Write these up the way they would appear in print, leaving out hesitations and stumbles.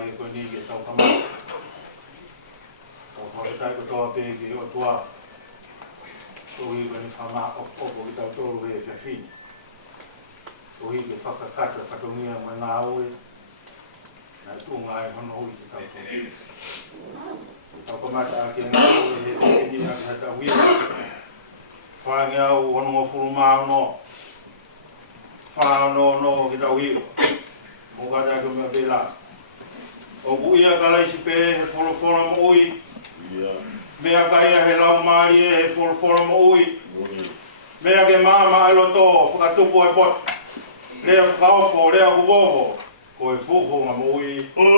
mari ko ni ke tau kama. Ko horetai ko toa pe ki o tua. Ko i ni whama o ki tau tōru e te whini. Ko i ke whakakata whatongia mai ngā oe. Nā tūnga e hono hui ki tau tōru. Tau kamata a ke ngā oe he te ni a ki hata huia. Whangi au ono o furu mao no. Whano no ki tau hiro. Mo kata ke mea pēlā. O kuia ka laisi pē he wholofora mo ui. Mea ka ia he lau maari e he wholofora mo ui. Mea ke māma e loto whakatupu e pot. Lea whakaofo, lea kuvovo. Ko e fuhu ma mo ui. O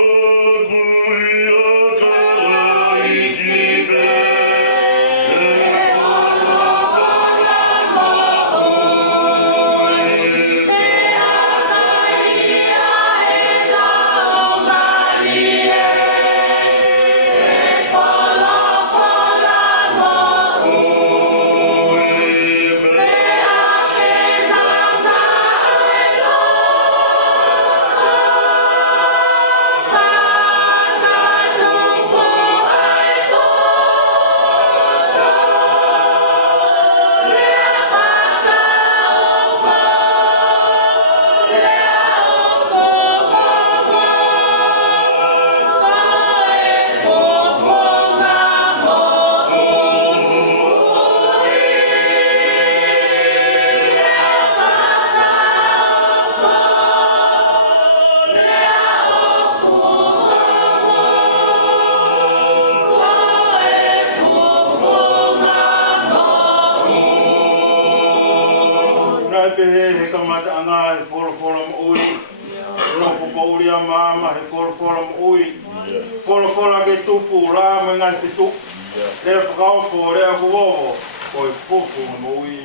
kuia ka laisi pē. Mama he wholofora mo ui. Wholofora ke tupu rā me ngai whitu. Lea whakaofo, lea kuvovo. Ko e fufu mo ui.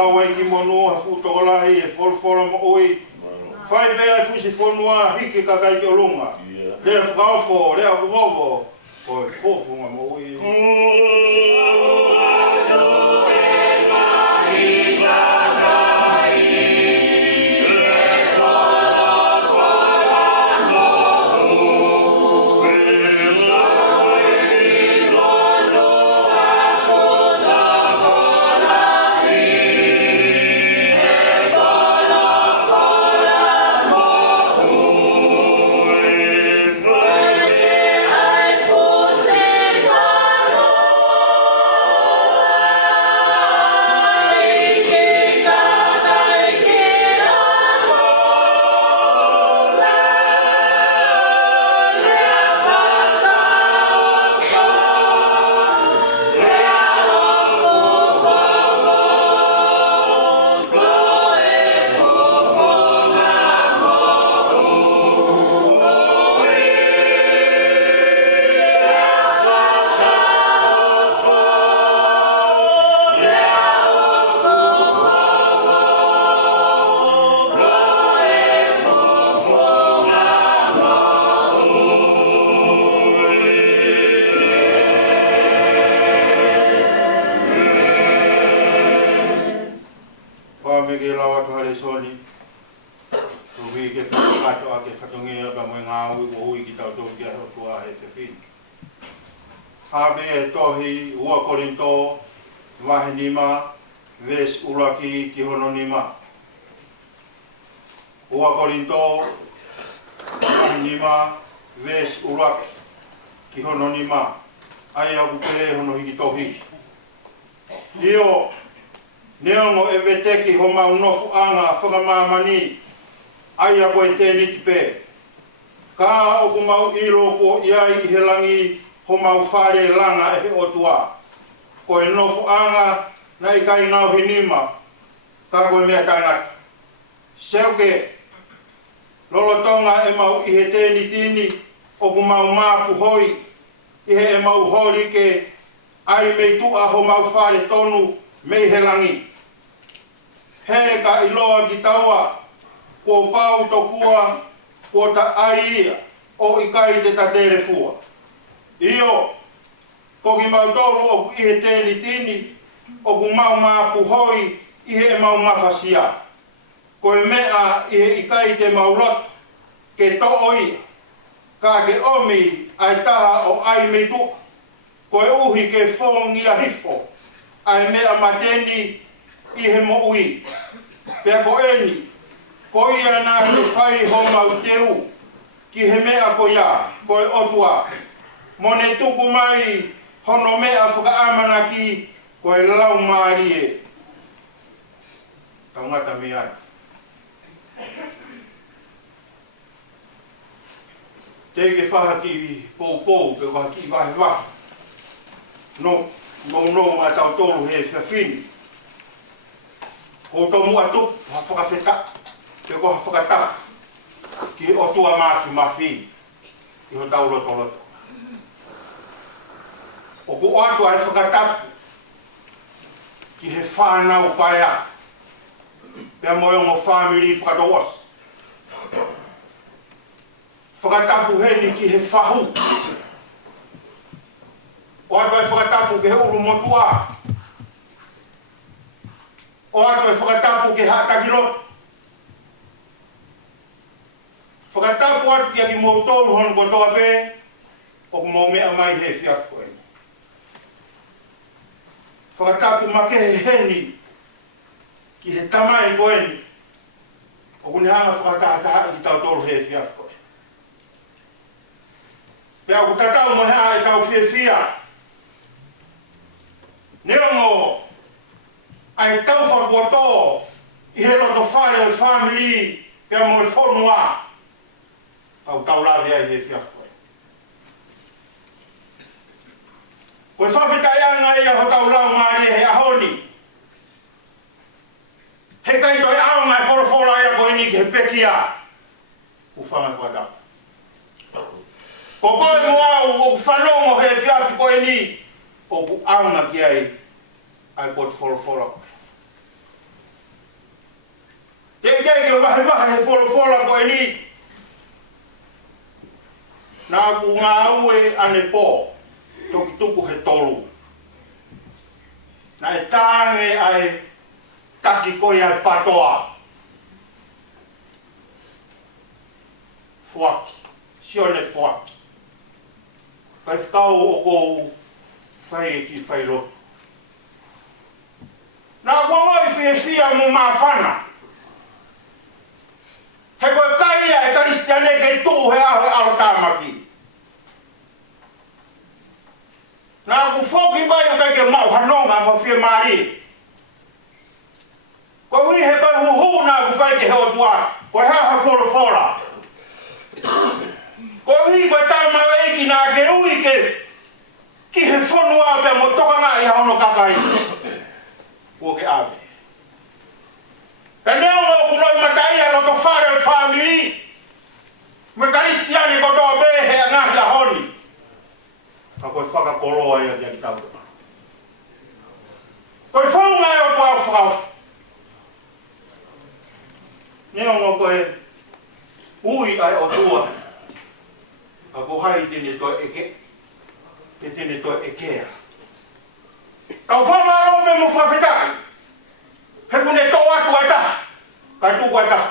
lawa ki mono a fu to la e for mo oi fai be a fu se fonua hiki ka kai o longa le frau le a vovo o fofo mo oi Habe e tohi ua korinto wahinima ves ulaki ki hononima. Ua korinto wahinima ves ulaki ki hononima. Aia kupere hono hiki tohi. Io neongo e veteki homa unofu anga whakamamani. Aia koe tēni tipe. Ka oku mau ilo ko iai helangi ho mau whare langa e o tua. Ko e nofu anga na i kai ngau hinima, ka koe mea tangata. Seuke, lolotonga e mau i he tēni tini, o ku mau māpu hoi, i he e mau hori ke ai mei tua ho mau whare tonu mei he langi. He ka iloa ki taua, ko pau tokua, ko ta ai o i kai te ta tere fua. Io, ko ki mau toru o ku ihe tēni tini, o ku mau māpu hoi, ihe e mau mawhasia. Ko e mea ihe i kai te mau lot, ke to oi, ka ke omi ai taha o ai me tu. Ko e uhi ke whongi a hifo, ai mea mateni ihe mo ui. Pea ko eni, ko ia nā te whai ho mau teu, ki he mea ko ia, ko e otua. Mone tuku mai hono mea whakaamana ki ko e lau maari e. Taungata me ai. Te ke whaha ki pou, ke waha ki wahi wahi. No ma tau tolu he whiawhini. Ko tomu atup, ha whakawheta, ke ko ha whakata. Ki otua mafi, i ho tau loto. O ko atu ai whakatapu ki he whānau paia. Pea moe o family whakatawas. Whakatapu heni ki he whahu. O atu ai whakatapu ke he uru motua. O atu ai whakatapu ke hatakirot. Whakatapu atu ki aki mōtonu honu ko toa pe, o ku mō mea mai he whiawhi koe. Whakatapu make he heni ki he tamai koeni. O kuni hanga whakataha ki tau tolu he whiawhi koe. Pea ku tatau mo hea e tau whiawhia. Neongo ai tau whakuatoa i he roto whare o family pea mo e whonua. Au tau lawe ai he whiawhi koe. Koe whawhitai anga ia ho tau lau maari he ahoni. He kai toi aonga e whorofora ia koe ni ki he pekia. Ku whanga whakatapu. Ko koe moau o ku whanongo he whiawhi koe ni. O ku aonga ki ai. Ai pot whorofora koe. he fola ko ni na ku ngā ue ane pō toki tuku he tolu na e tānge ai taki koi ai patoa fuaki sione fuaki kai whakau o kou whai ki whai lotu na kua ngoi whia mo mawhana he koe kaia e karistiane kei tū he aho e alo tāmaki na ku whoki mai o kai ke mau hanonga mo whia maari koe hui he koe huhu na ku whai ke heo tua koe haha whora koe hui koe tāmau eiki na ke ui ke ki he whonua pe mo toka ngā i hono kakai kua ke awe e neo o kuloi matai alo to whare family me karistiani ko toa be he ngahi a honi ka koe whakakoroa ia kia ki tau koe whaunga e o tua whakau neo o koe ui ai o tua ka ko hai tine to eke te tine to ekea kau whanga rope mo whawhetai he kune tō atu ai taha kai tūku ai taha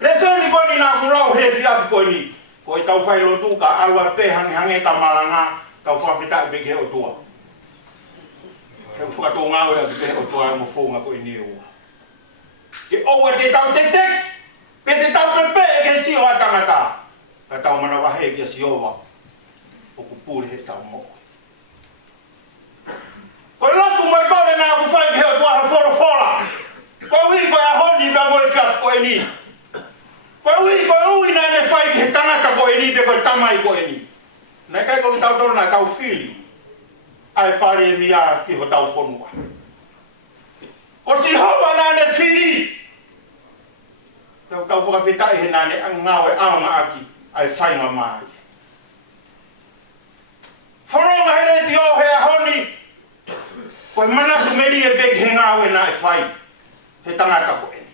resoni koe ni nā kurau he whiawhi koe ni koe tau whailo tū ka arua pe hange ta maranga kau whawhetai peke o tua he whakatō ngāwe a ki pe o tua mo whonga koe ni ua ke oua te tau te tek pe te tau pepe e ke si o a tangata ka tau mana wahe ki a si owa o kupuri he tau mo koe latu mai kore nā ku whai ke o tua he whora koe ui koe a honi ka moe whiawhi koe ni koe ui nā ne whai ke he tangata koe ni pe koe tamai koe ni nai kai koe tau toro nā kau whiri ai pare mi a ki ho tau whonua o si hawa nā ne whiri tau whakawhetai he nā ne ngawe aonga aki ai whainga maari whoronga he reti o he a honi koe manatu meri e beki he ngawe nā e whai he tangata koe ni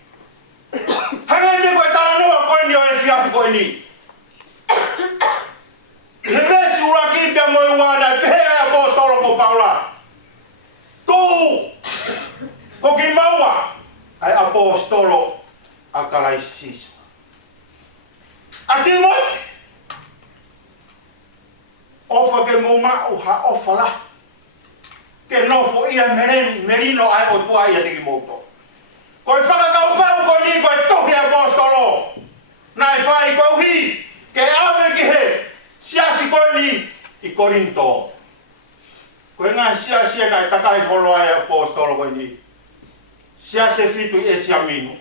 hange te koe tānua koe ni o e whiawhi koe ni he vesi ura ki pia moe wana e pehe ai apostolo ko Paula tū ko ki maua ai apostolo a Kalaisiso a Timote ofa ke mo ma ha ofa la ke no fo ia merino ai o tua ia te ki moto koe whakakau koe ni koe tohi apostolo nai whai koe hi ke awe ki he siasi koe ni i Korinto koe ngā siasi e kai takai holo ai apostolo koe ni siasi fitu i Esiamino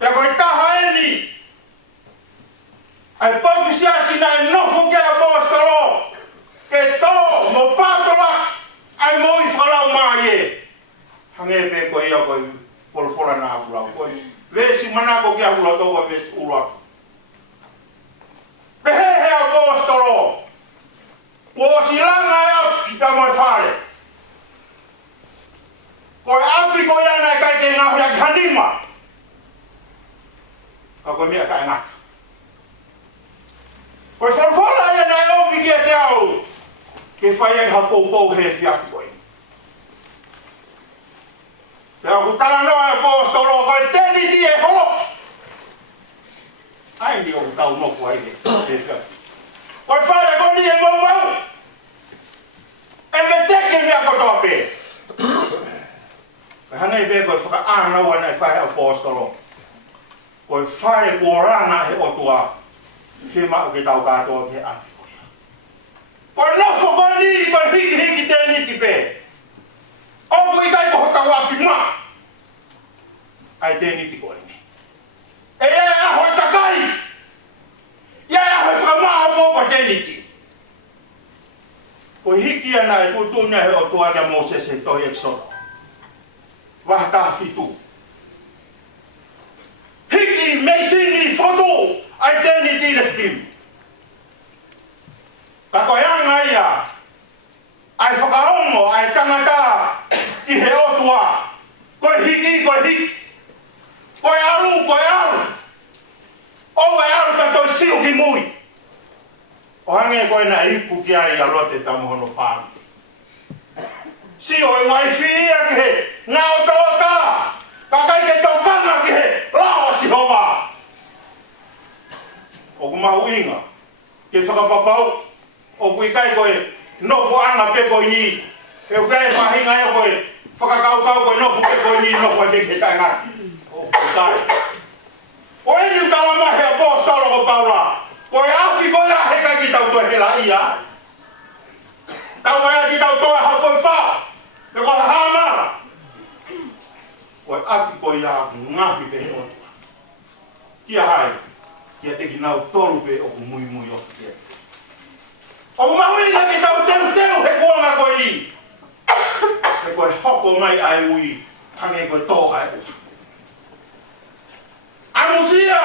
e koe taha e ni ai pautu siasi nai nofo ke apostolo ke tō mo pātola ai mo i whalau mai e hange pe koe ia koe wholawhola nā urau koe vesi manako ki a urau tō koe vesi urau pehe he apostolo o si langa e au ki ta moe whare koe api koe ana e kai te ngahui a ki hanima ka koe mea ka e ngata koe wholawhola ia nai omi ki a te au ke whai ai hapou he whiawhi koe te au kutala noa e apostolo koe teni ti e holo ai ni o kutau noku ai he whiawhi koe whare koe ni e mau e me teke mea kotoa pe koe hangai pe koe whaka ānau ana e whai apostolo koe whare kōranga he otua whima o ke tau kātoa ke api koe nofo koe ni koe hiki tēni ti pe o koe kai koho tau api ma ai tēni ti koe ni e aho e takai ia aho e whamaa o koe tēni ti koe hiki ana e kutuna he o tua te Moses e toi eksono wahata fitu hiki meisini foto ai tēni ti leftim ka koe anga ia ai whakaongo ai tangata ki he otua koe hiki ki ai alo te tamohono whānu. Si o e wai whia ki he, ngā o tōka, ka kai ke tōkanga ki he, lao si hova. O ku mahu inga, ke whakapapau, o kui kai koe nofo anga pe koe ni, e u kai whahinga e koe, whakakaukau koe nofo pe koe ni, nofo e ke tai ngaki. O kai. O e ni tawa mahe a pōstolo ko paula, koe aki koe a he kai ki tau toe he la ia. Tau mai a ki tau toe hafoi wha, e koe hama. Koe aki koe a ngahi pe he otua. Kia hai, kia teki nau tolu pe o ku mui mui ofu kia. O ku mahuinga ki tau teu teu he kuanga koe ni. He koe hoko mai ai ui, tange koe tō ai ua. Amusia,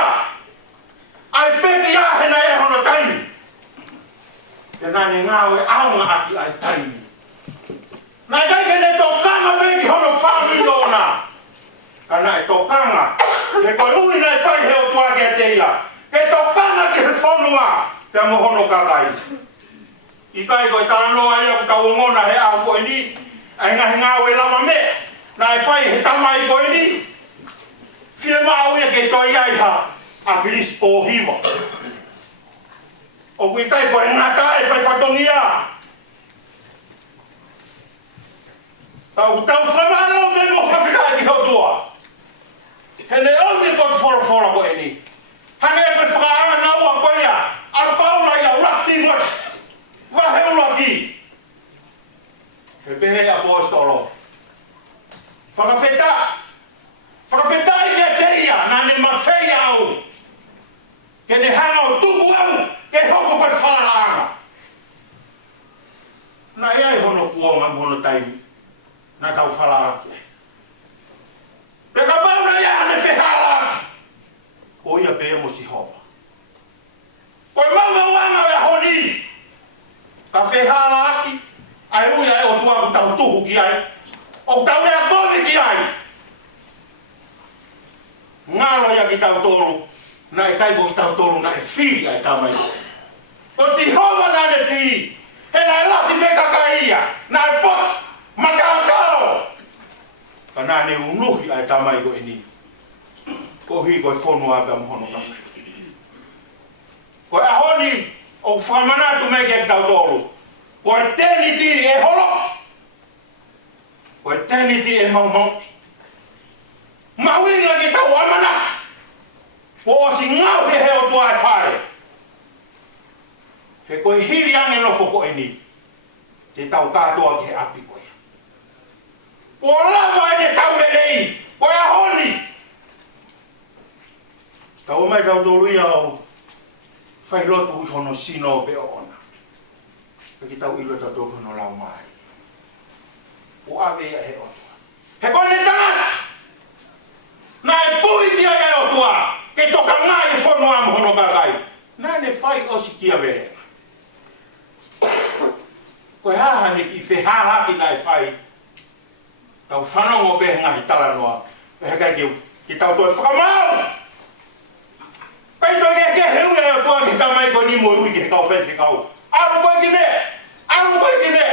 ai peki ahena e hono taimi. Te nane ngāwe aunga aki ai taimi. Nai kai kene tōkanga peki hono whāmi lona. Kana e tōkanga, he koe ui nai whai he o tua kia teia. Ke tōkanga ki he whonua, te amohono kakai. I kai koe taranoa ia ku tau ngona he au koe ni, ai ngahi ngāwe lama me, nai whai he tamai koe ni. Fie mau ia ke toi ai ha a gris o hiva. O kui tai koe ngata e whai whatongia. Tau whamara o me mo whawhika e ki hotua. He ne ongi koe whora koe ni. Hange e koe whakaara naua koe ia. Ar paula ia rakti ngot. Waheula ki. He pehe apostolo. Whakawheta. Whakawhetai kia teia, nane mawhei au. Ke ne hanga o tuku au, ke hoko koe whalaanga. Nā iai hono kuonga mono taimi, nā tau whalaake. Pe ka mauna ia hane whehalaki. O ia pe emo si hopa. Koe maunga wanga wea honi. Ka whehalaki, ai uia e o tuaku tau tuku ki ai. O tau mea kovi ki ai. Ngalo ia ki tau tolu, na e kai ko ki tau tolu na e whiri ai tamai. O si hova na e whiri, he na e lati peka ka ia, na e pot, makakao. Ka na ne unuhi ai tamai ko e ni. Ko hi ko e whonu a pia mohono tamai. Ko e ahoni, o whamanatu me ke tau tolu. Ko e teniti e holo. Ko e teniti e maumauti. Mawinga ki tau amana. O si ngau he o tua e whare. He koe hiri ange nofo koe ni. Te tau katoa ki he api koe. O lawa e ne tau lelei. Koe ahoni. Tau mai tau tolu ia o whailotu hui hono sino pe o ona. Pe ki tau ilo tau tōku no lau mai. O ave ia he o tua. He koe ne tangata. Na e pui kia e o tua, ke toka ngā e whanua mohono kakai. Nā ne whai o si kia verenga. Koe hahane ki wheharaki nā e whai. Tau whanongo behe ngahi talanoa. He kai ki tau toi whakamau. Kai toi ke heu e o tua ki tamai ko ni mo ui ki he kau whai whikau. Aru koe ki ne, aru koe ki ne.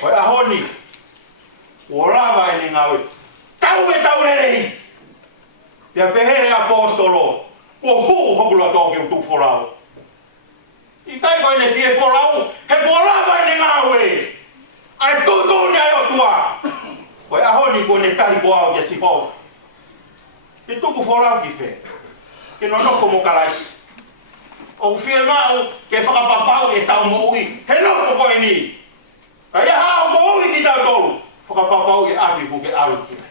Koe ahoni, o rawa e ni ngawe. Tau e tau rerei. Pia pehere apostolo. O hu hokula toke utu wholau. I kai koe ne fie wholau. He polava e ne ngawe. Ai tutu ni ai o tua. Koe ahoni ko ne tari ko au kia si pau. Te tuku wholau ki whe. Ke no nofo mo kalaisi. O fie mau ke whakapapau e tau mo ui. He nofo koe ni. Ka ia hao mo ui ki tau tolu. Whakapapau e api ku ke aru ki.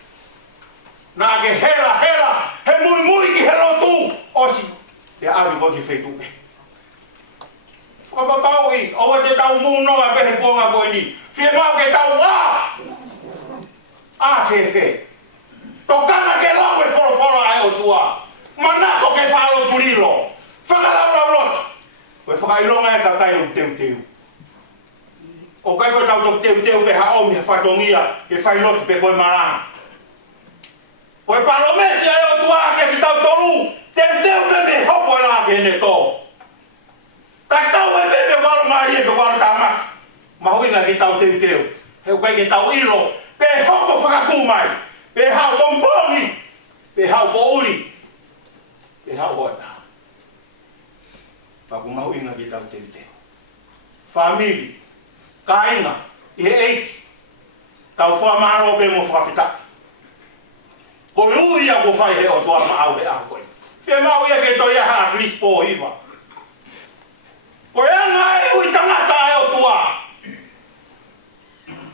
Nā ke hela, he mui mui ki he rotu. Osi, te awi ko ki whetu e. Whakapapau i, owa te tau mūnoa pehe kuonga koe ni. Fie mau ke tau a whe. Tokana ke lau e whoro ai o tua. Manako ke whalo turilo. Whakalau roto. Koe whakailonga e ka kai o teu. O kai koe tau tok teu pe haomi he whatongia ke whailoti pe koe maranga. Koe palomesi ai o tua ke ki tau tolu, te me hopo e la ke ne tō. Ta tau e pepe walunga e pe wala tama. Mahuinga ki tau teu. He ukai ki tau ilo. Pe hoko whakakumai. Pe hau bombongi. Pe hau bouri. Pe hau hoata. Paku mahuinga ki tau teu. Famili. Kainga. I he eiki. Tau whamaro pe mo whakawhitaki. Ko lui ia ko whai he o tua ma au he au koe. Whia mau ia ke toi aha at least po hiwa. Ko ea ngai ui tangata e o tua.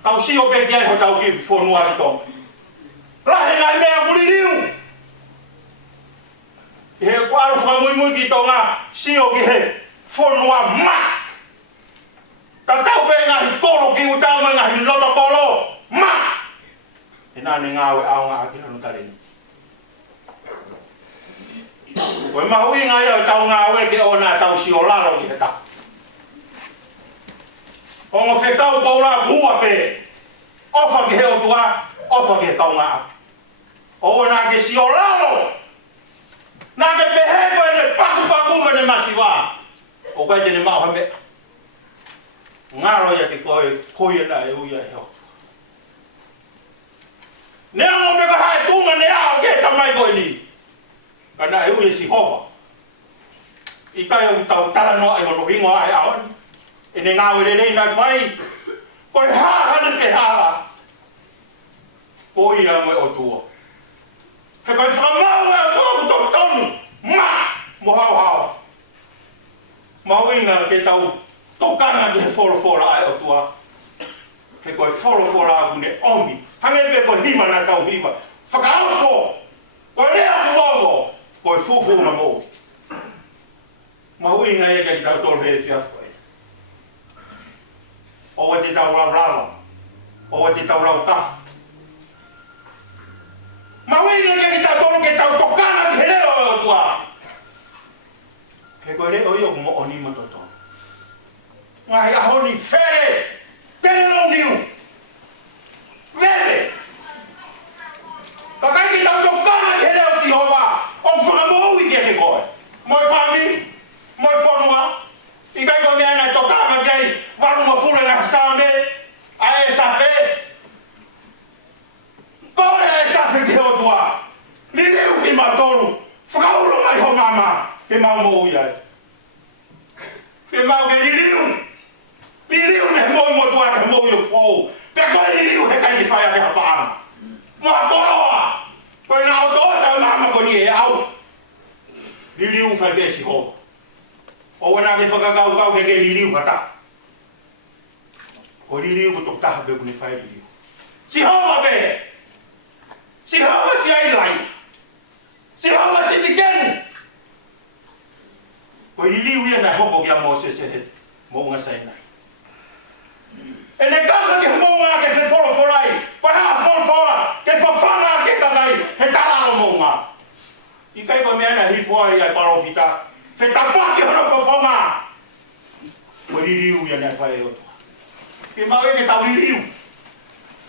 Tau si o pe kia ho tau ki whonua ki tonga. Rahe ngai mea kuri riu. Ki he ko aru whamui mui ki tonga si o ki he whonua ma. Ta tau pe ngahi kolo ki utama ngahi loto kolo ma. E nane ngawe au ngā ki hanu tareni. Koe mahui ngai au tau ngawe ke o nā tau si o lalo ki he tau. Ongo whe tau kaura kua pe. Ofa ki he o tua, ofa ki he tau ngā. O nā ke si o lalo. Nā ke pehe koe ne paku me ne masiwa. O koe tene mau hame. Ngaro ia te koe na e uia e ho. Nea mo me ka hae tunga nea o ke tamai koe ni. Ka na e ui si hopa. I kai o tau tarano ai ono hingo ai aon. E ne ngāo e rei nai whai. Koe hāhane whe hāha. Ko ia mai o tua. He koe whamau e o tua ku tō tonu. Ma! Mo hau hau. Mauinga ke tau tokana ki he whorofora ai o tua. He koe whorofora aku ne omi. Hange pe koe hima na tau hiwa. Whakaoso! Koe rea kuwawo! Koe fufu na mō. Mahuinga e ki tau tolu he fiaf koe. Owa te tau rau rala. Owa te tau rau kafu. Mahuinga e ki tau tolu ke tau tokana ki he reo e o tua. He koe reo i o mo oni matoto. Ngai ahoni where. Tene lo niu. Vere! Kakai ki tau tokana ki he reo si hova. O whakamohu i ke koe. Moi whami. Moi whanua. I kai koe mea nai tokana kei. Warunga fule na sāme. A e safe. Kore e safe ki o tua. Ni reu ki matonu. Whakauro mai ho mama. Ke mau mohu iai. Ke mau ke ni reu. Ni reu ne moi mo tua ke mohu i o whou. Pe koe ni reu he kai ki whaia ke hapaana. Mua koroa. Koe nā o toa tau mama ko ni e au. Ni reu whai ke si ho. O wana ke whakakau ke ni reu hata. Ko ni reu ko tok taha pe kune whai ni reu. Si hoa pe. Si hoa si ai lai. Si hoa si te kenu. Ko ni reu ia nai hoko ki a mo se he. Mo unga sai nai. E ne kaka ki mo unga ke se folo forai. Ko haa folo fora. Ke whawhanga ke kakai. He taralo mo unga. I kai ko mea na hifua i ai parofita. Fe tapaki hono whawhanga. Ko ni reu ia nai whai o tua. Ke mau e ke tau ni reu.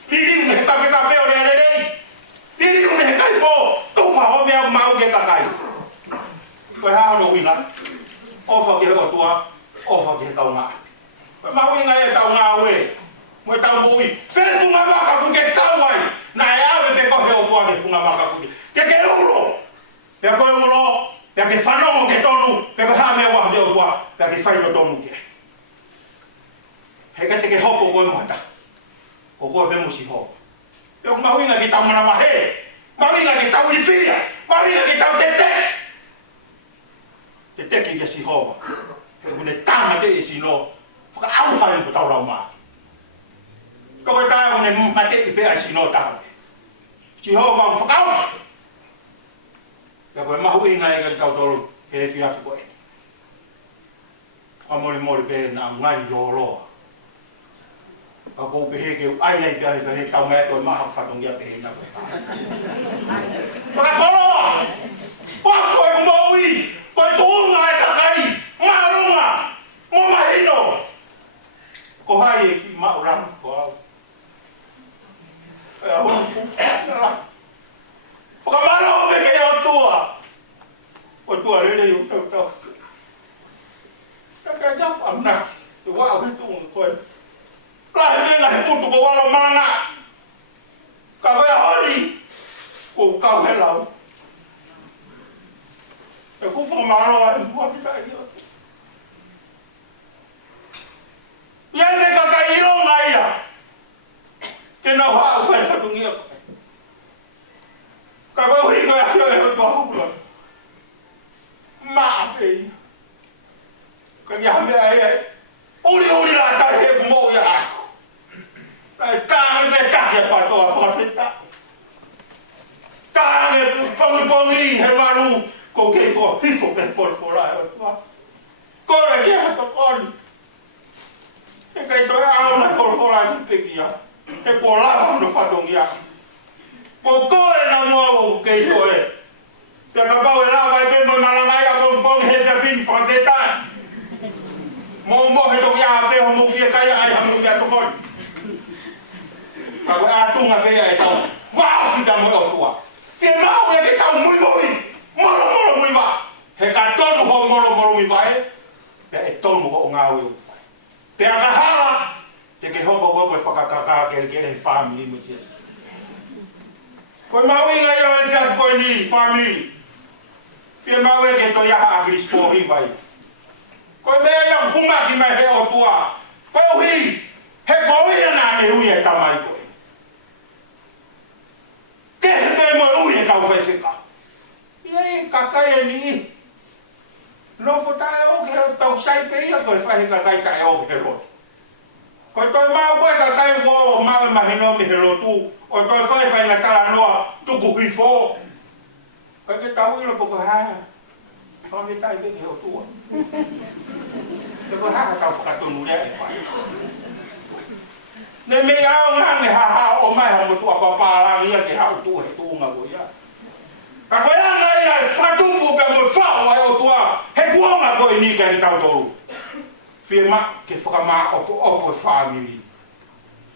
Ni reu me he kape kape o rea rei. Ni reu me he kai po. Tuwha ho mea mau ke kakai. Ko haa hono wina. Ofa ki he o tua. Ofa ki he tau ngā. Ko mau inga e tau ngā ue. Mo e tau mui. Whenfunga waka ku ke tau ai. Na e awe pe kohe o tua ke funga waka ku ke. Ke ulo. Pe koe ulo. Pe ke whanongo ke tonu. Pe koe haa mea waha de o tua. Pe ke whaino tonu ke. He te ke hoko koe muhata. Ko koe pe musi ho. Pe o mau inga ki tau mana wahe. Mau inga ki tau rifia. Mau inga ki tau te tek. Te teki ke si hoa. He kune tama te isi no. Whaka au hai ko tau rau maa. Ko koe tae kune mate i pea si no taha. Si hoa wau whakau. Ka koe mahu inga e ka tau tolu. He whiawhi koe. Whakamori mori pe na ngai lo loa. Ka kou pehe ke ai nei pia he tau mea koe maha whatongia pehe na koe. Whakakoroa! Wafu e kumaui! Koe tuunga e kakai! Marunga! Mo mahino! Ko hai e ki maurang ko au. E a hono pūwhara. Whakamaro me ke o tua! O tua rere i o tau tau. Ka jau amna. Te wao ha fai fatungia ka ko ri ko afio e to hu ma pe ka ya me ai uri la ta he mo ya ai ta me ta ke pa to fa feta ta le pongi he malu ko ke fo hifo ke fo la ko re ke to kon e kai to a ma fo la ki pe ya e ko la no fa dongia ko e na mo ke to e pe ka ba la va ke no na la ya pon he fa fin fa feta mo he to ya pe mo fi ka ya ai mo ya to kon ka a tu nga pe ya e to wa fi da mo to se mau e ke ta muy muy ba he ka tonu ho moro muy ba e tonu ho nga we pe ka hala te ke ho ko whakakaka ke family mo tia ko mau inga yo e fia ko ni family fia mau e ke to ya ha agris po hi vai ko me ya huma ki mai he o tua ko hi he ko wi na ne wi e tamai ko ke me mo wi e ka fa fika e kaka e ni no fota o ke tau sai pe ia ko fa he kaka ka e o ke lo ko to ma ko ka ka wo ma no me lo tu o to fa na tala no tu ku hi fo ko ke tau i lo ko ha ko mi tai ke o tu ko ha ka fa to nu ya e fa ne me au nga ha o mai mo tu pa la ia ke ha tu he tu nga go ya ka ko ya nga ya fa tu pu ka mo fa o tu he ku nga ko ni ka ta to firma ke frama opo family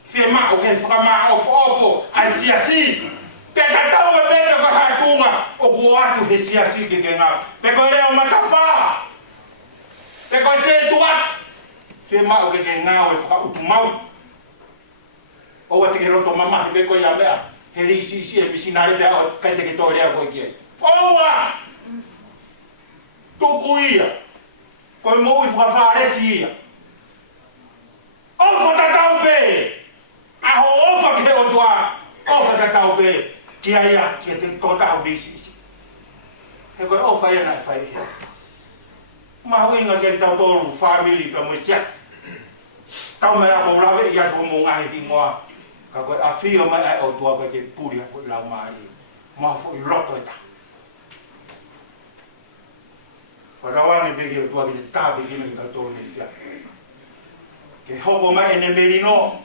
firma o ke frama opo asiasi pe ka ta o pe ko ha tu nga o ko atu he siasi ke nga pe ko le o matapa pe ko se tu firma o ke nga o fa o tu mau o te ke roto mama be ko ya bea he ri si e vicinare be o ka te ke to le ko ke o wa to kuia ko mo i fa re si o fa ta tau be a ho o fa ke o tua o fa ta tau be ki ai ke te to ta be si he ko o fa ya na fa ya ma wi nga ke ta to family pe mo sia tau me a mo la ve ya ko mo ngai di mo ka ko a fio mai ai o tua ke puri fo la mai ma fo i loto ta para wani begi o tua ke ta be ke ka to ni fia ke hobo mai ne merino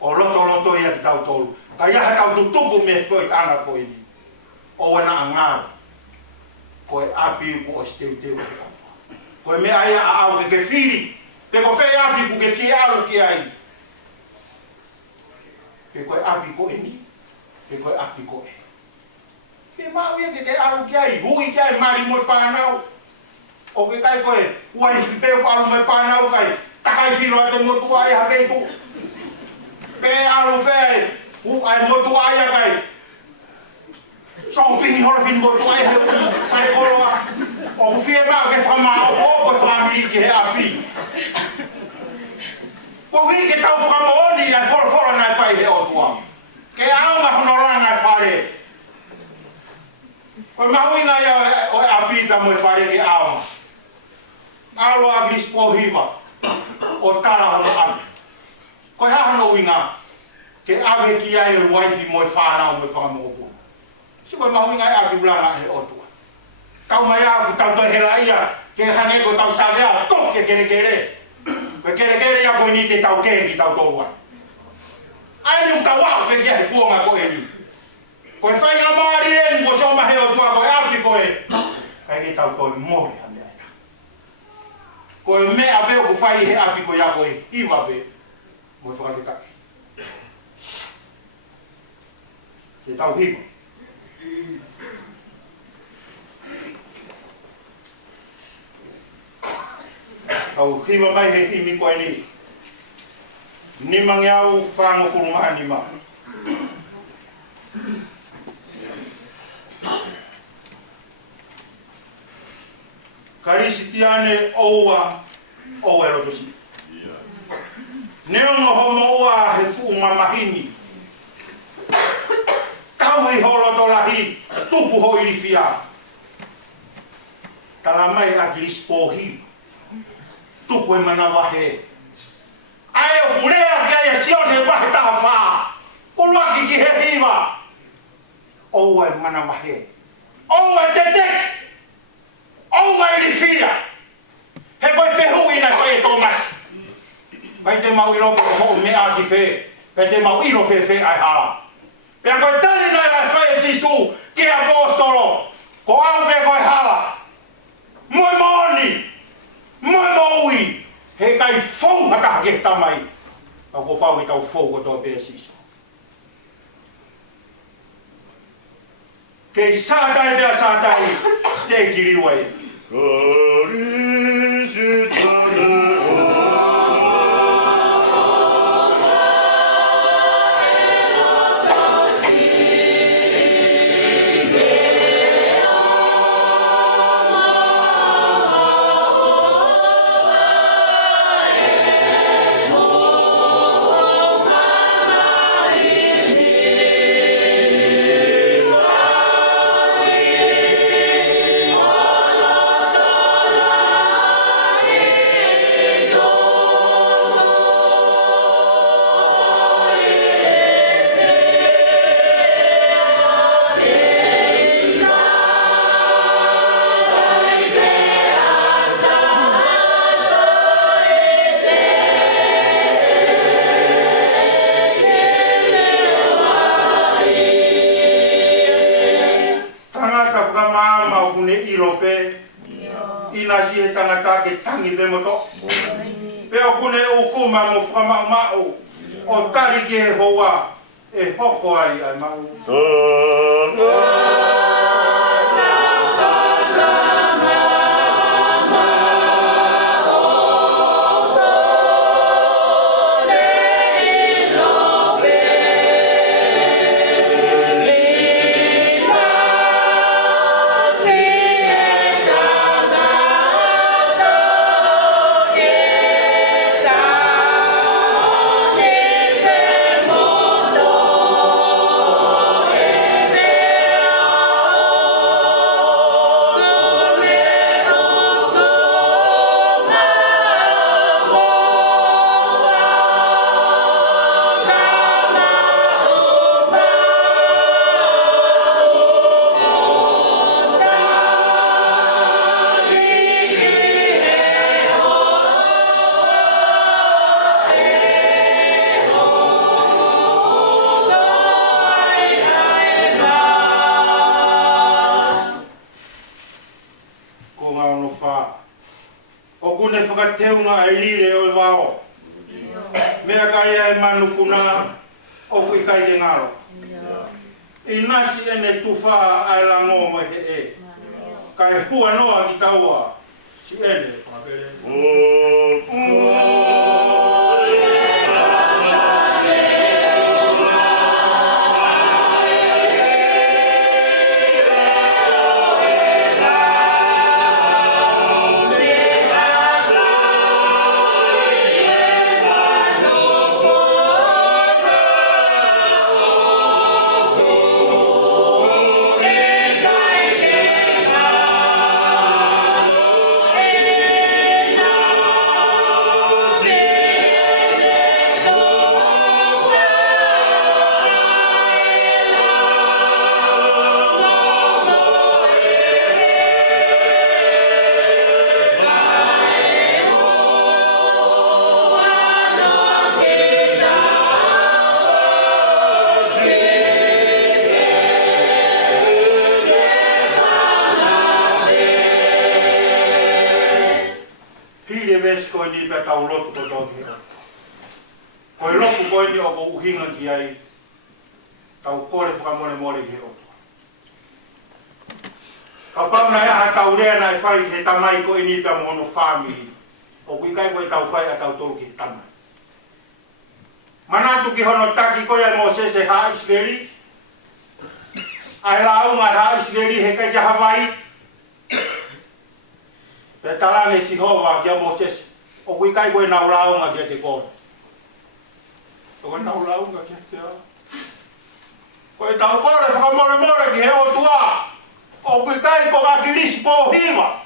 o loto ia ki tau tolu ka ia ka tu tuku me foi ana ko ini o wana anga ko api ko steu ko me ai a au ke firi te ko fe api ku ke fi alu ki ai ke ko api ko ini ke ko api ko ke ma wi ke alu ki ai hu ki ai mari mo fa na o ke kai ko wa ni pe ko alu mo fa na o kai takai filo ato mo tu ai ha fe tu pe alu pe hu ai mo tu ai kai so pini holo fin mo tu ai ha sai ko o fie ma ke fa ma o ko family ke api ko wi ke tau fa mo ni ai for na fai he o tua ke au ma no la na fare ko ma wi na ya o api ta mo fare ke au alo agris po hiva o tala no api ko ha no winga ke ave ki ai wifi mo fa na mo fa mo po si ko ma winga api bla he o tua tau mai a tau to helaia ke hane ko tau sa ya to ke kere ya ko ni te tau ke ki tau to wa ai nu tau wa ke ke ko nga ko eni ko fa nga mari en ko so ma he o tua ko api ko e kai ni tau to mo ko me abe ko fa he api ko ya ko e iva be mo fa ka ke tau hi au hima mai he himi ko ni mangiau fango furuma ni ma karisitiane owa elo tosi neo no homo wa he fu mahini Aui holo lahi tupu ho ili fia. Tala mai akilis pohi. Tupu e mana wahe. Ai o kulea kia ia sione wahe taha wha. Kuluaki ki he hiva. Oua e mana wahe. Oua e tete. Oua ili fia. He koe whehu ina whae Thomas. Vai te mau iro ko mea ki whe. Pe te mau iro whe ai haa. Pea koe tani nai ai whae sisu ki apostolo. Ko au pe koe hala. Moi maoni. Moi maui. He kai fau haka ke tamai. Au ko pau i tau fau ko tō pe sisu. Kei sātai pea sātai. Te kiriwai. Ina si e tangata ke tangi be moto. Peo kune ukuma mo whama mao. O tari ki he hoa e hoko ai ai mau. Teunga e lire o wao. Mea kai e manukuna o kui kai te ngaro. I nasi ene tuwha ai lango mo he e. Kai hua noa ki kaua. Si ene. Ko ni pe tau lotu ko tau ki. Ko e lopu ko ni o ko uhinga ki ai. Tau kore whakamore more ki roto. Ka pau na ha tau rea na e whai he tamai ko ni pe mohono family. O kui kai ko e tau whai a tau toru ki tamai. Manatu ki hono taki ko ia mo se ha Israeli. Ai lau nga ha Israeli he kai ja Hawaii. Pe talange si hova ki a Moses. O kui kai koe nau launga ki a te kore. O koe nau launga ki a te a. Ko e tau kore whakamore ki he o tua. O kui kai ko ka kirisi po hiwa.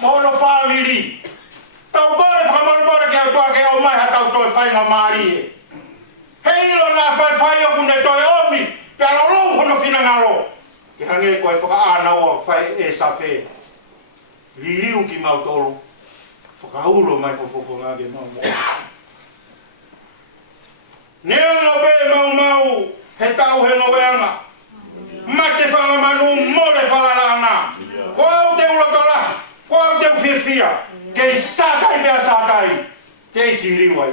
Mono family. Tau kore whakamore ki he o tua ke o mai ha tau toi whainga maari e. Hei ilo nā whai o kune toi omi. Te alo hono whina ngaro. Ki hange koe whaka ānaua whai e sa whē. Ririu ki mau tolu. Whakaulo mai po whoko ngā ke mau mau. Nea ngā wē mau mau. He tau he ngā weanga. Mate whanga manu more whalaranga. Ko au te urakala. Ko au te uwhiwhia. Kei sākai mea sākai. Te ki riwai.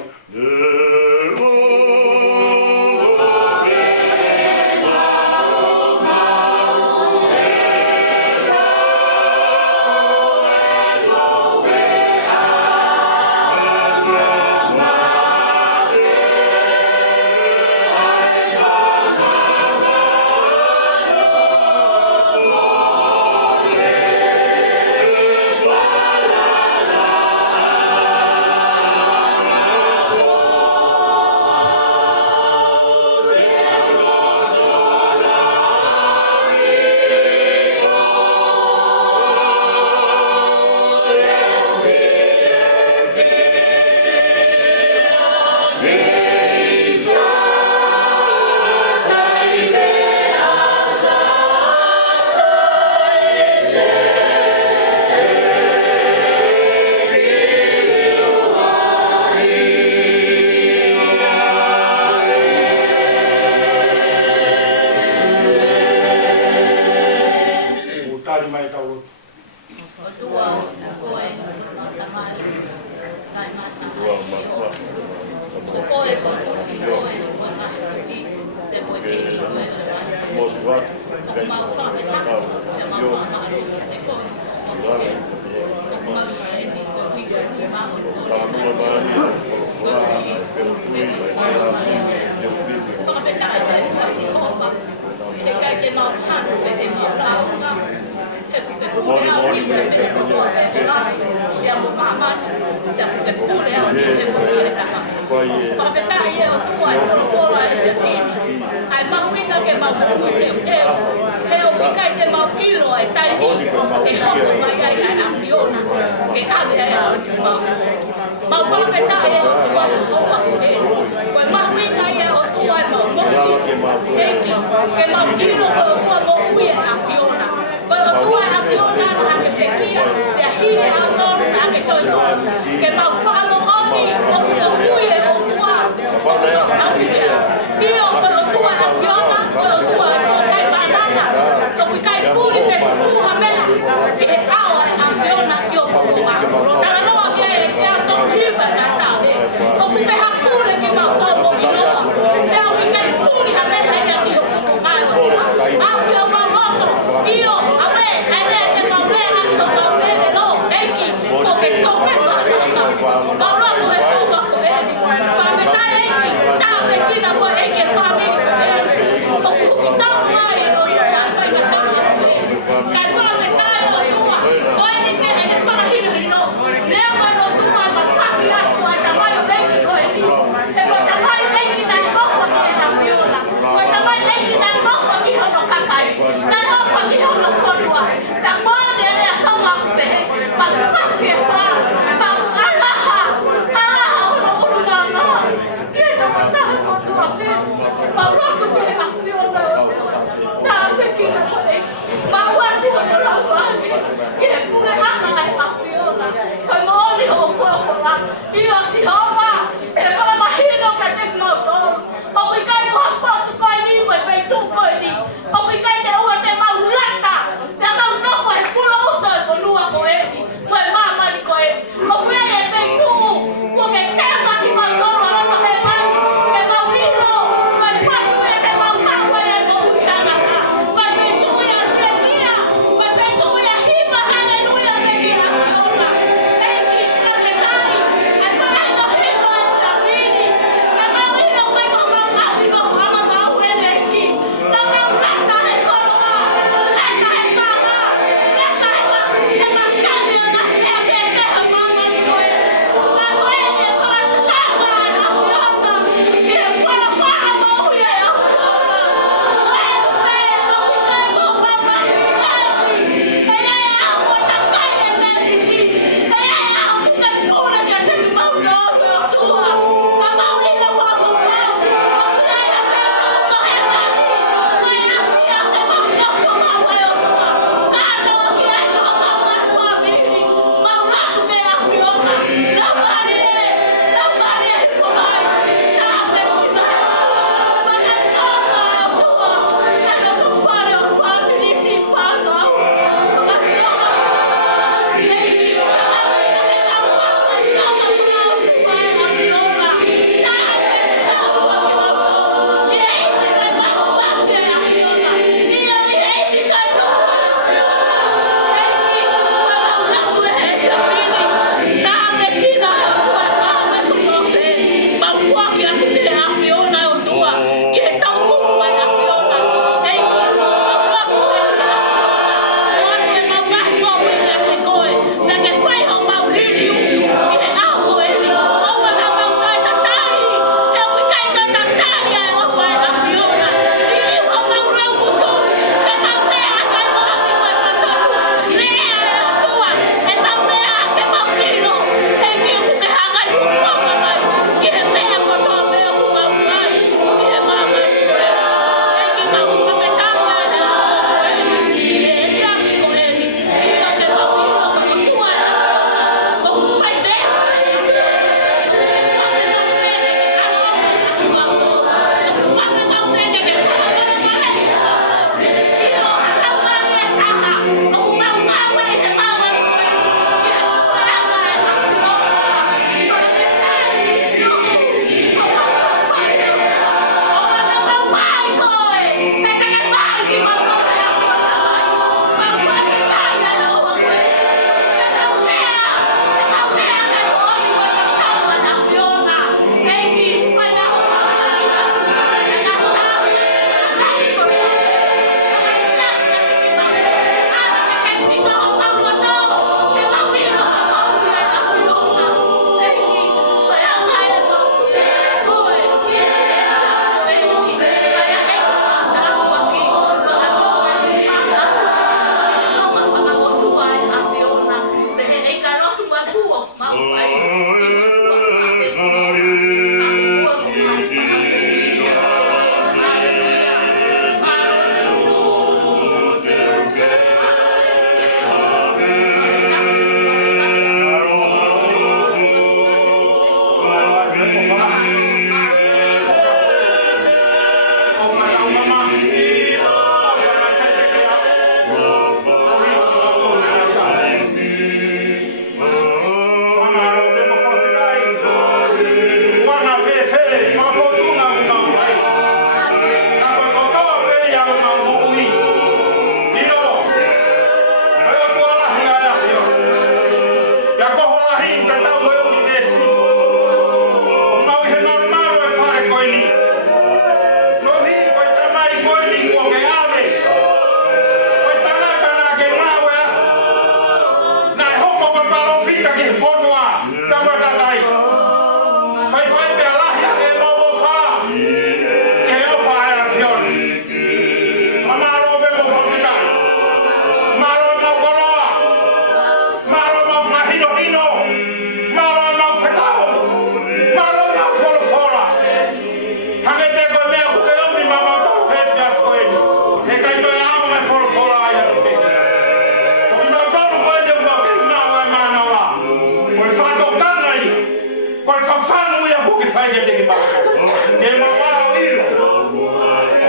fai ke te ki mako. Ke mawao ilo.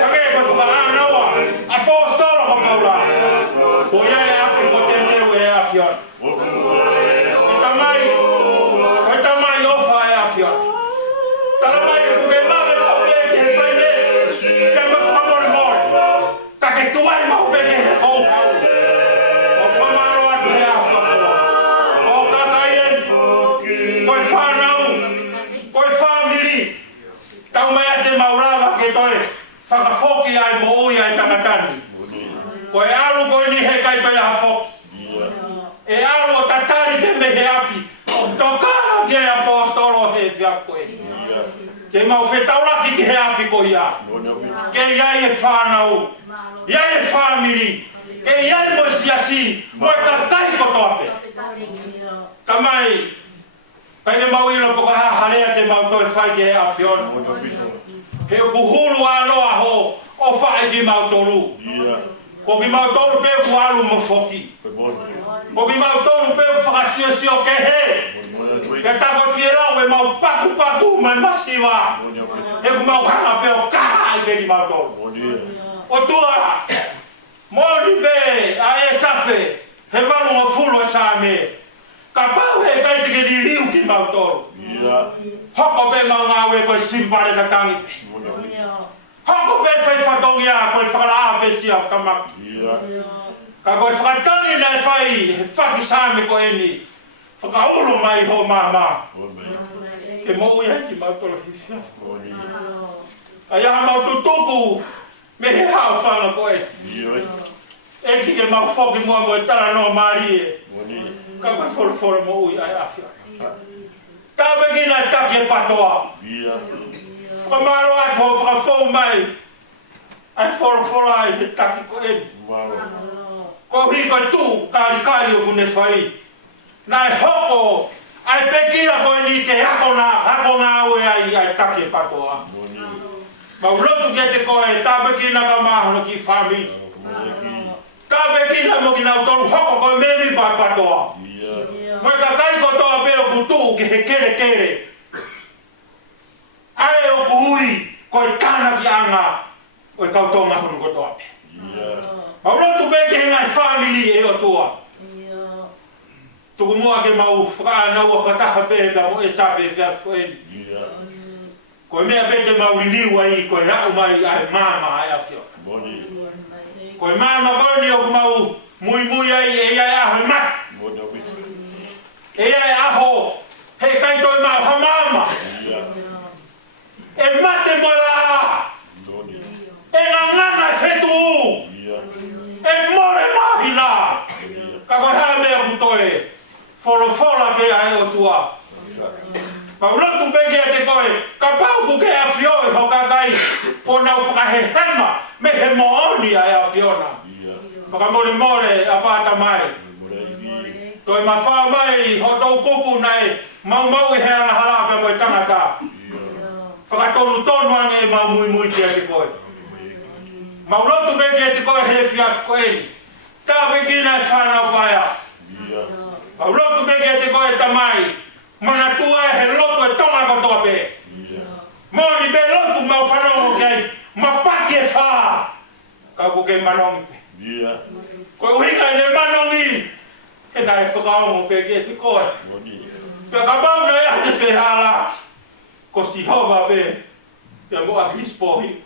Kage ko whakaana ua. Apostolo ko kaula. Ko ia e api ko te teu e afion. E tamai ofa e afion. Talamai ke kuke mame mau ke he whaines. Ke me whamore more. Ka ke tuai mau ke he hou hau. O whamaro atu he awhakawa. O kakaien. Koe whanau. Koe whamiri. Tau mai ate mauraga ke toi. Whakafoki ai mo ui ai tangatani. Koe alu koe ni he kai toi hafoki. E alu o tatari pe me he api. Tokama ke apostolo he fiaf koe. Ke mau whetauraki ki he api ko ia. Ke iai e whanau. Iai e whamiri. Ke iai mo siasi. Mo e kakai koto ape. Tamai. Pai ne mau ilo poka haharea te mau toi whai ke he awhion. He kuhulu aloa ho. O whai ki mau toru. Ko ki mau toru pe ku alu mo foki. Ko ki mau toru pe whakasio sio ke he. Ke tako whierau e mau paku mai masiwa. He ku mau hanga pe o kaha i pe ki mau toru. O tua. Moni pe a e safe. He walu o fulu e same. Ka pau he kai te ke di riu ki mau toru. Hoko pe mau ngawe koe simpare ka tangi pe. Hoko pe whai whatongi a koe whakala pe sia o kamaki. Ka koe whakatangi nei whai whaki same koe ni. Whakaulu mai ho mama. Ke mo ui heki mau tolo hisia. A ia mau tutuku me he hao whanga koe. Eki ke mau whoki mua mo e tala no maari e. Ka koe whore mo ui ai awhia. Tāpe kina taki e patoa. Ka maro ato whakawhou mai. Ai whore ai he taki koe ni. Ko hi koe tu kari o kune whai. Nai hoko ai pekira koe ni te hako ngā ue ai taki e patoa. Mau lotu ke te koe tāpe kina ka mahona ki whami. Tāpe kina mo kina utoru hoko koe memi pa patoa. Moi ka kai kotoa pero kutu ke he kere. Ai o kuhui koe tāna ki anga o e kautonga hunu kotoa pe. Mau lotu peke he ngai family e o tua. Tuku mua ke mau whakaanau a whakataha pe ka mo e safe e fiaf koe ni. Koe mea pe te mau riliu ai koe rau mai ai mama ai a fio. Koe mama koe ni o ku mau mui ai e iai aho e mat. E iai aho he kai toi mau ha mama. E mate mo la. E ngangana e whetu. E more mahina. Ka koe haa mea kutoe. Wholofola pe ai o tua. Pau lotu peke a te koe. Ka pau ku ke a whioi ho kakai. Po nau whakahehema me he mooni ai a whiona. Whakamore a pāta mai. Toi ma whā mai ho tau kuku nei. Mau i heanga halape mo i tangata. Whakatonu ange e mau mui te a te koe. Mau lotu peke a te koe he fiaf koe ni. Tā peke nei whanau paia. Mau lotu peke a te koe tamai. Mana tua e he lotu e tonga kotoa pe. Moni pe lotu mau whanau kei. Ma paki e whā. Ka kuke manongi pe. Koe uhinga e ne manongi. E nai whakaongo peke te koe. Pe ka bauna e ate whehala. Ko si hova pe. Pe mo a krispohi.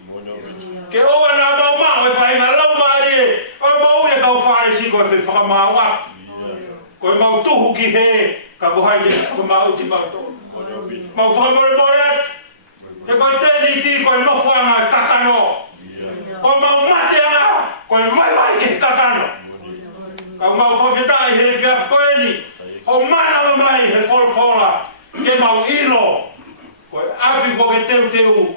Ke oa nā mau e whainga lau maari e. O mau e kau whare si koe whakamau a. Koe mau tuhu ki he. Ka kohai ke whakamau ti mau tō. Mau whakamore at. Te koe tēni ti koe nofuanga tatano. Koe mau mate anga. Koe vai ke tatano. Ka mau whawhetai he whiaf koe ni. Ho mana mai he wholofola. Ke mau ilo. Koe api ko ke teu.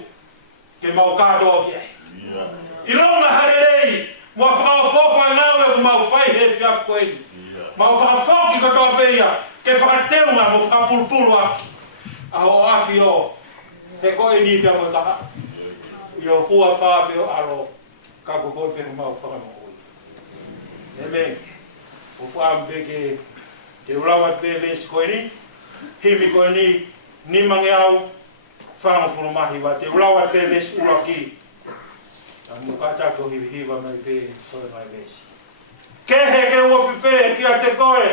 Ke mau kātoa ki ai. I longa harerei. Mua whakawhofa ngau e ku mau whai he whiaf koe ni. Mau whakawhoki katoa peia. Ke whakateunga mo whakapulpulu aki. Aho afi o. He koe ni pia mo taha. I o hua whaape o aro. Ka koe pe mau whakamau. Amen. O whaampe ke te ulawa pe ves koe ni. Himi koe ni. Ni mange au. whanga whurumahi wa te ulawa te vesi ura ki. Ta mukata ko hiwa mai pe koe mai vesi. Ke he ke uofi pe ki a te koe.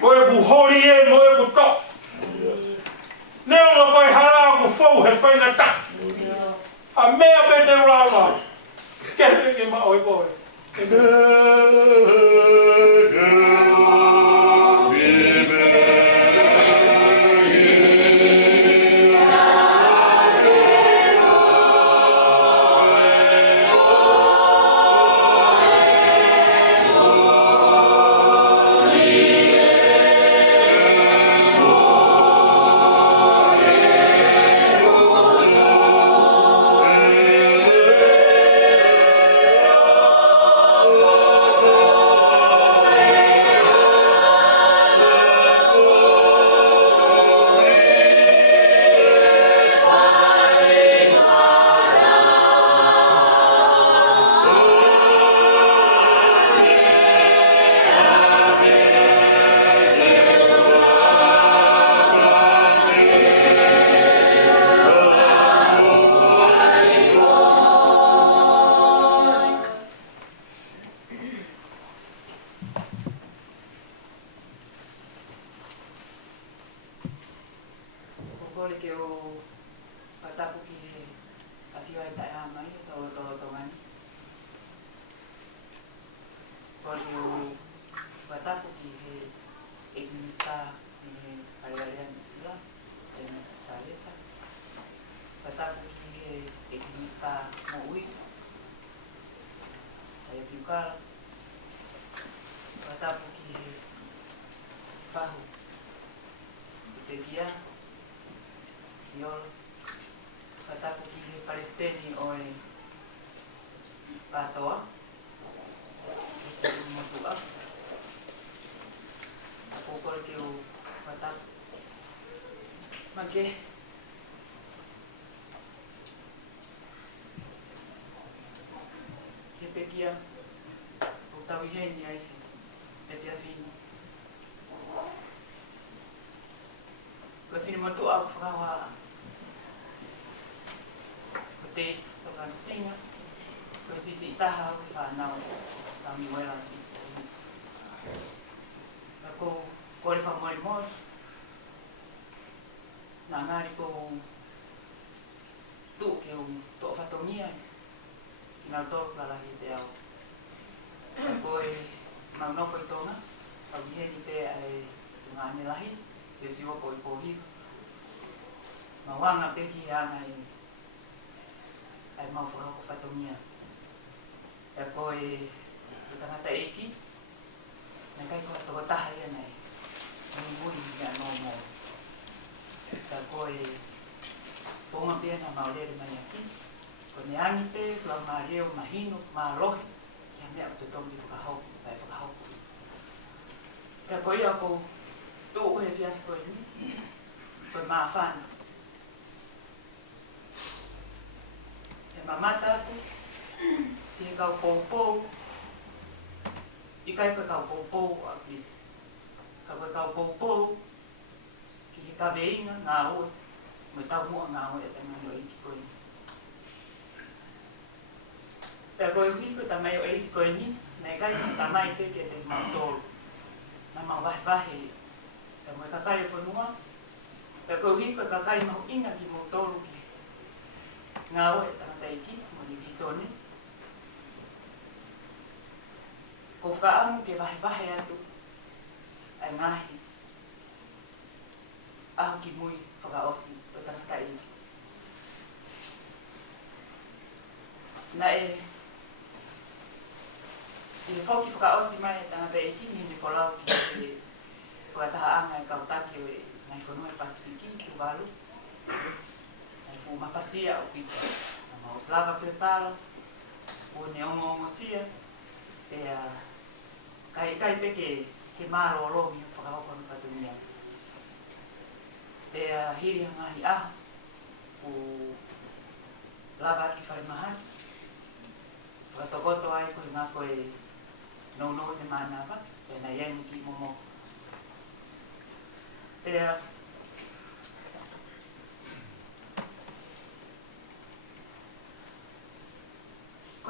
Koe ku hori e mo e ku to. Neo nga koe hara ku fau he whaina ta. A mea pe te ulawa. Ke he ma oi koe.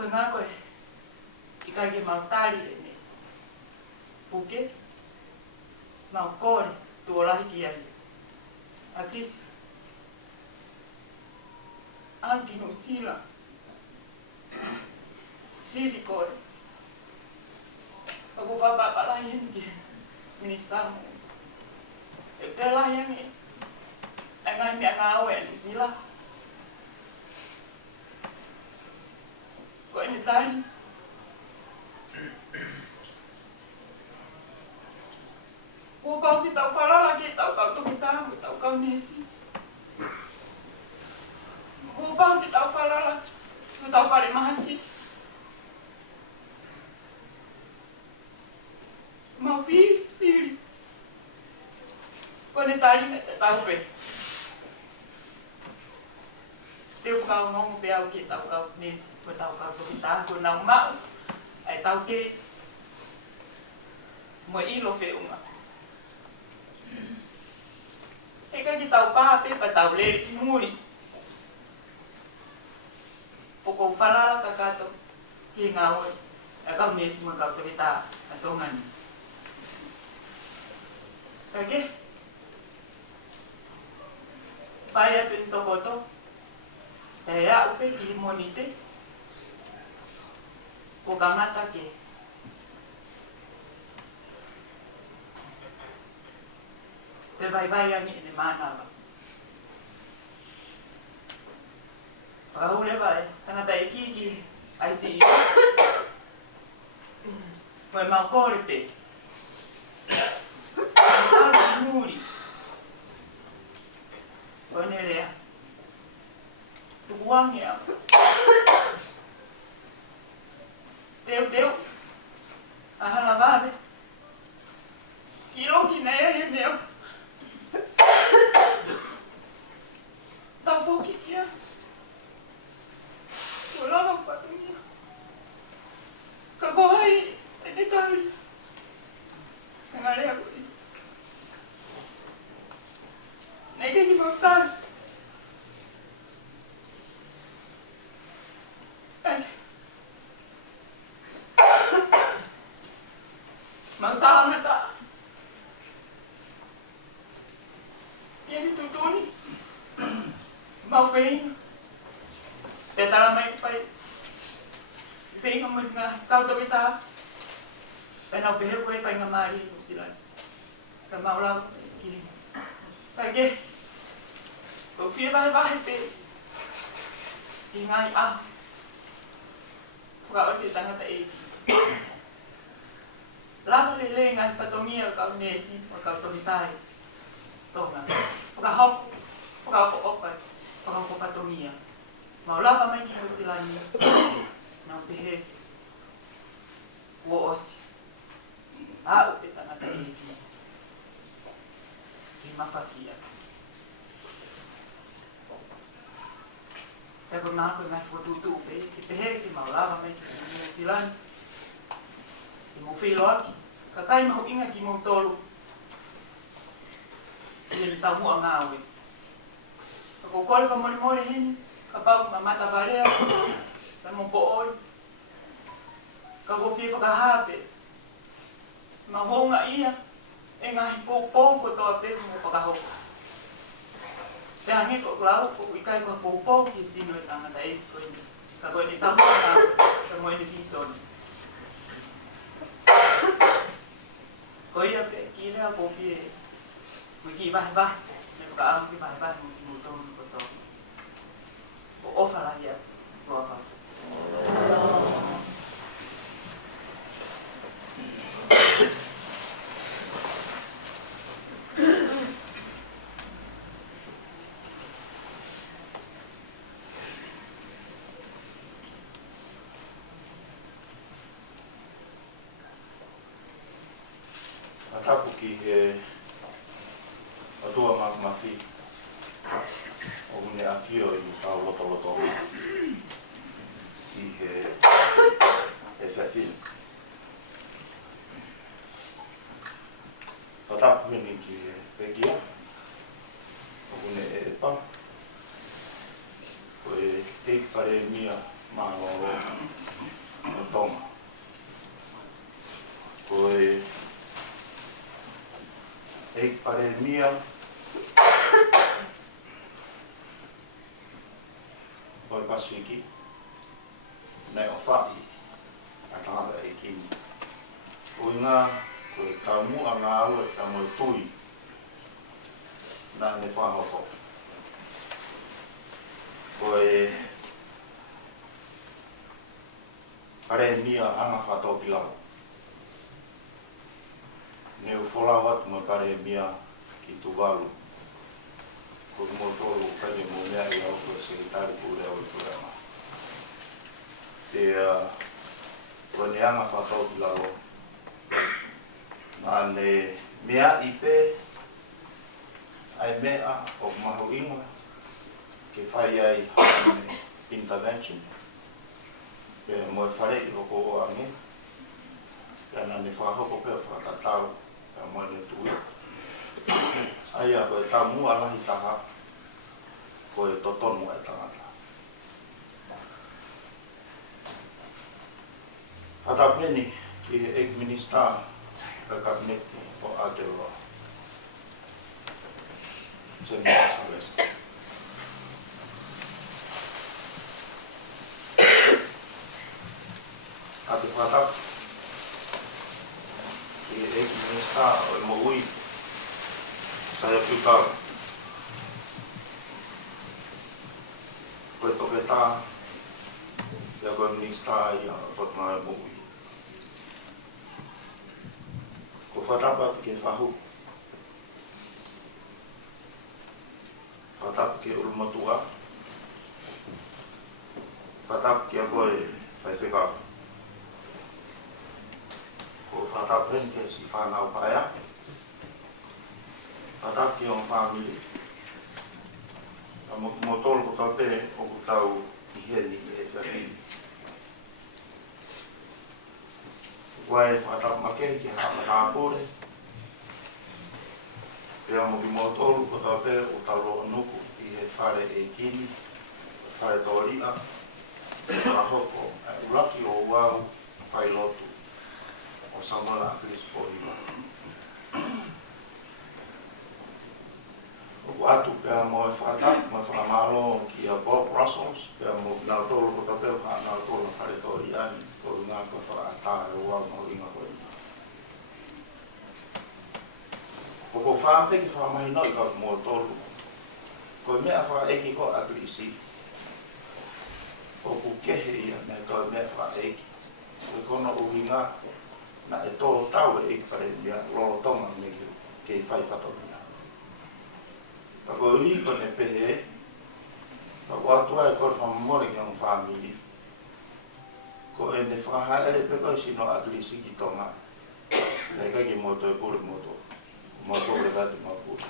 koe ngā koe, I kai ke mau tāri e ne. Puke, mau kore, tō lahi ki ai. A kisi, anki no sila, sili kore. Ako whapapa lahi eni ki minister mo. E te lahi eni, e ngai mea ngā aue eni sila. Ko eni tāri, ko pau ki tau wharala ki tau toki tāmu, tau kau nesi. Ko pau ki tau wharala, ko tau whare mahaki. Mau whiri. Ko ne tāri me te tau pe. Te ukau ngongo pe au ki tau kau nesi, ko tau kau toki tāmu, ko nau mau, ai tau ke, mo ilo whiunga. Eka ki tau pāpe pa tau leri ki muri. Poko whalala ka kato ki ngā oe. E kau nesi mo kau toki tā a tōngani. Kage? Pai atu ni tokoto. Te ea upe ki monite. Ko kamata ke. Te vai angi ne mānawa. Whakahure vai, tangata e kiki ICU. Koe mau kore pe. Tāru ki muri. Koe ne rea. Tukuangi au. Teu. Ahana vāne. Kiroki nei e neo. Tau whoki kia. Ko lava patungia. Ka kohai e ne tauri. Ka ngā rea koi. Nei ke ki mautari. Mautala ngata. Kini tutuni. Mau whainga. Te tara mai whai. Whainga mo ngā kautoki tā. Pai nau pehe koe whainga maari i Nusilai. Ka maulau ki. Kai ke. Ko whia vahe pe. I ngai ahu. Whaka osi tangata e ki. Lava le ngai patongia o kau nesi o kau tohi tai. Tonga. Whaka hopu. Whaka opo opai. Whaka opo patongia. Mau lava mai ki Nusilai ni. Nau pehe. Ua osi. A upe tangata e ki. Ki mawhasia. Peko nā koe ngai whotutu upe. Ki pehe ki mau lava mai ki Nusilai. Ki mo whilo aki. Ka kai mahu inga ki mo tolu. Ki e tau mua ngā ue. Ka kukore ka mori heni. Ka pau ma mata varea. Ka mo po oi. Ka kowhia whakahape. Ma honga ia. E ngahi pōpō ko toa pe mo whakahoko. Te hangi ko klau ko ikai ko pōpō ki sino e tangata e koe ni. Ka koe ni tamu ka moe ni hisoni. Ko ia pe ki rea ko pie. Mo ki vahe. Me whakaamu ki vahe mo ki mo tonu ko toa. O ofala ia. Ko apa. Tapu ki he atua mawhi o mune a whio I tau loto ki he whawhini. Tapu hini ki he pekia o mune e pa ko e teiki pare mia maa ngoro Paremia o Pasifiki nei o whai a tangata e kini. O inga koe taumu a ngā au e ka moe tui na ne whahoko. Koe Paremia anga whato pilau. Ne u wholau atu ma Paremia ki Tuvalu. Ko mo tolu kai mo mea I au koe sekretari pūrea o I Pūreama. Ko ne anga whatau pilau. Ma ne mea I pe ai mea o maho inga ke whai ai intervention. Pe mo whare I loko o ange. Pe ana ne whahoko pe whakatau pe mo ne tui. Ai a koe tā mua lahi taha koe totonu e tangata. Hata peni ki he ek minister pe kabineti o Aotearoa. Se mi asawesa. Ate whatak ki he ek minister o e moui saya putau. Koe toke tā ia koe minister ia totona e moui. Ko whatapa ke whahu. Whatapa ke urumatua. Whatapa ke a koe whaiwhekau. Ko whatapa ke si whanau paia. Whatapa ke on family. Mo tolu ko tau pe o ko tau I heni e whawhini. Wai whatapa make ki hama tāpore. Pea mo ki mo tolu ko tau pe o tau roa nuku I he whare e kini, whare tōria, whahoko, uraki o wau, whai lotu, o Samoa a Crispo Iwa. O atu pea mo e whakatap, mo e whakamalo ki a Bob Russells, pea mo nau tolu ko tau pe o nau tolu na whare tōriani, ko ngā koe whakatā e wau no inga koe ina. Ko ko whaampe ki whamahi no I ka mo tolu. Ko mea whaeki ko agrisi. Ko ku kehe ia me ko mea whaeki. Ko kono uhinga na e tolo tau e Paremia lolo tonga me ke whai whatomia. Ko ui ko ne pehe. Ko atua e kore whamamore ki ang family. Ko e ne whahaere pe ko sino agrisi ki tonga. Lega ki moto e pure moto. Moto e dati ma pure.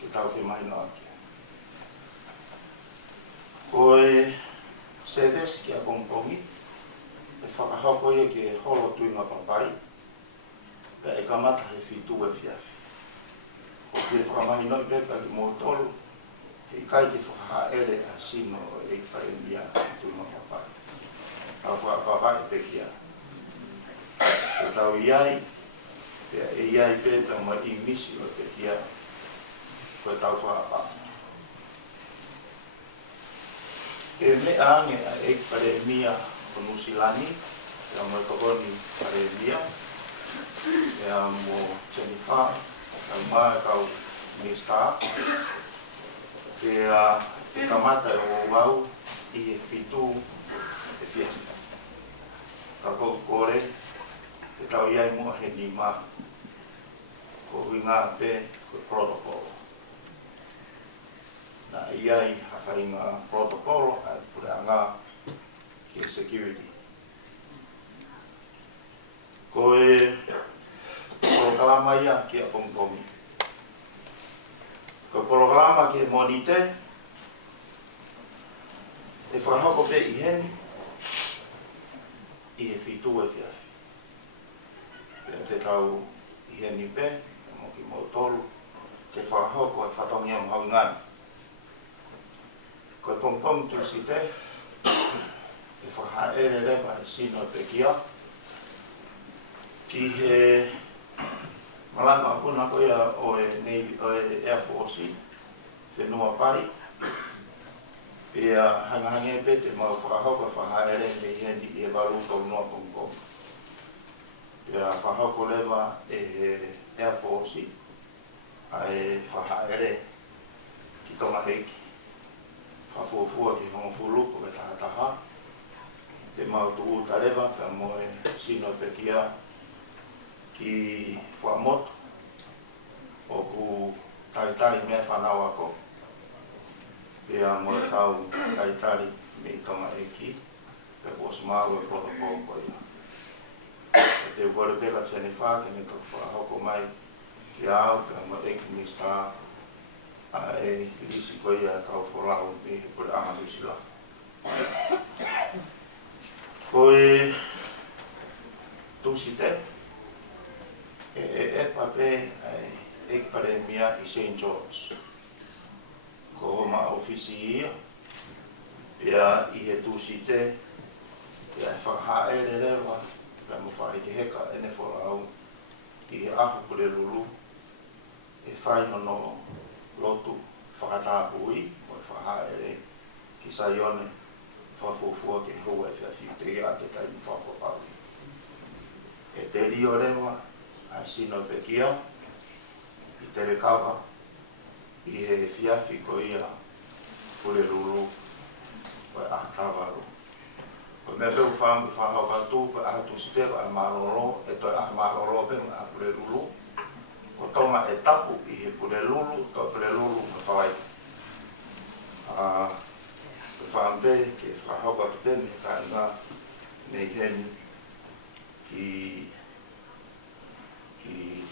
Ki tau whi no aki. Ko e sedes ki a kongkongi. E whakahoko ia ki e holo tuinga papai. Pe e kamata he fitu e fiafi. Ko ki e whakamahi no I peka ki mo tolu. He kai ki whakahaere a sino e Paremia tuinga papai. Tau whakapapai e pekia. Ko tau iai. E iai peta ma I misi o pekia. Ko tau whakapapa. E me ange a e Paremia o Nusilani. E a mo e kokoni Paremia. E a mo Jennifer. E maa e kau Mista. E a kamata e o wau I e fitu e fiesta. Ka kou kore. E tau iai mua he ni maa. Ko winga pe ko protokolo. Na iai hawhainga protokolo a pureanga ki security. Ko e polokalama ia ki a kongkongi. Ko polokalama ki e monite. E whahoko pe I heni. I he fitu e fiafi. Te tau I heni pe. Ki mo tolu, ke whahoko e whatongi am haungan. Ko e pongpong tu si te, e whahaere rewa e sino pe kia. Ki he Malama apuna ko ia o Navy o Air Force whenua pai. Pia hangahange pete mau whakahoka whahaere me hendi e waru tau noa pongkong. Pia whahoko lewa Air Force a whahaere ki tonga heiki. Whafuafua ki hongo fulu ko ke tahataha. Te mau tuu tarewa ka moe sino pekia ki whamotu o ku taritari mea whanau ako. Pea moe tau taritari me tonga eki pe osmaru e protokol ko ia. Te ukore peka tene wha te me kaku whahoko mai ki au pe mo eki me sta a risi ko ia kau wholau me he kore aha lusila. Ko tusi te pape e pare mia i St. George. Ko homa ofisi ia, pia i he tusi te, pia e whakahaere rewa, pia mo whaike heka ene whorau, ki he aho kore lulu, e whai hono lotu whakatāpui, mo e whakahaere ki Saione, whafufua ke hua e whiawhi te ia te taimi whakopau. E te rio rewa, a sino pekia, i te rekawa, i he whiawhi ko ia kure ruru, ko e ahtawaru. Ko mea peu whamu whahau katu, ko e ahatu site, ko e maroro, e toi ah maroro pe, a kure ruru. Ko tonga e tapu i he kure ruru, ko kure ruru me whawai. Ko whampe, ke whahau katu pe, me ka inga, me hen ki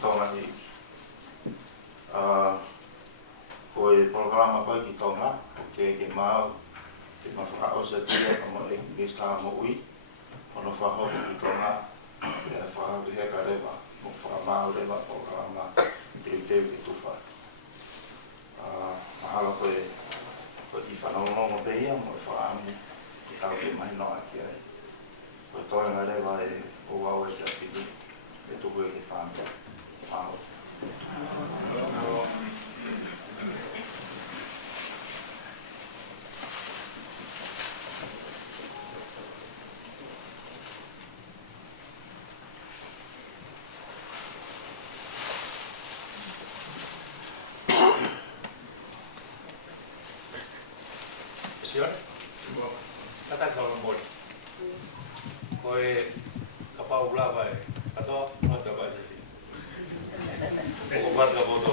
tonga hiki. Ko e programa koe ki tonga, ke mau, ke mawhakaosa tia, ka mo e mista mo ui, ono whahoki ki tonga, ke e whahoki heka rewa, mo whakamau rewa, programa, teu e tuwha. Mahalo koe i whanongongo peia, mo e whaamu, ki tau whi mahi noa ki ai. Ko e toenga rewa e o au e whiawhiti, e tuku e ke whaamua. Mahalo. Signore, kata kalau mau, koi kapau blava, atau mau dapat jadi, obat kapau tu,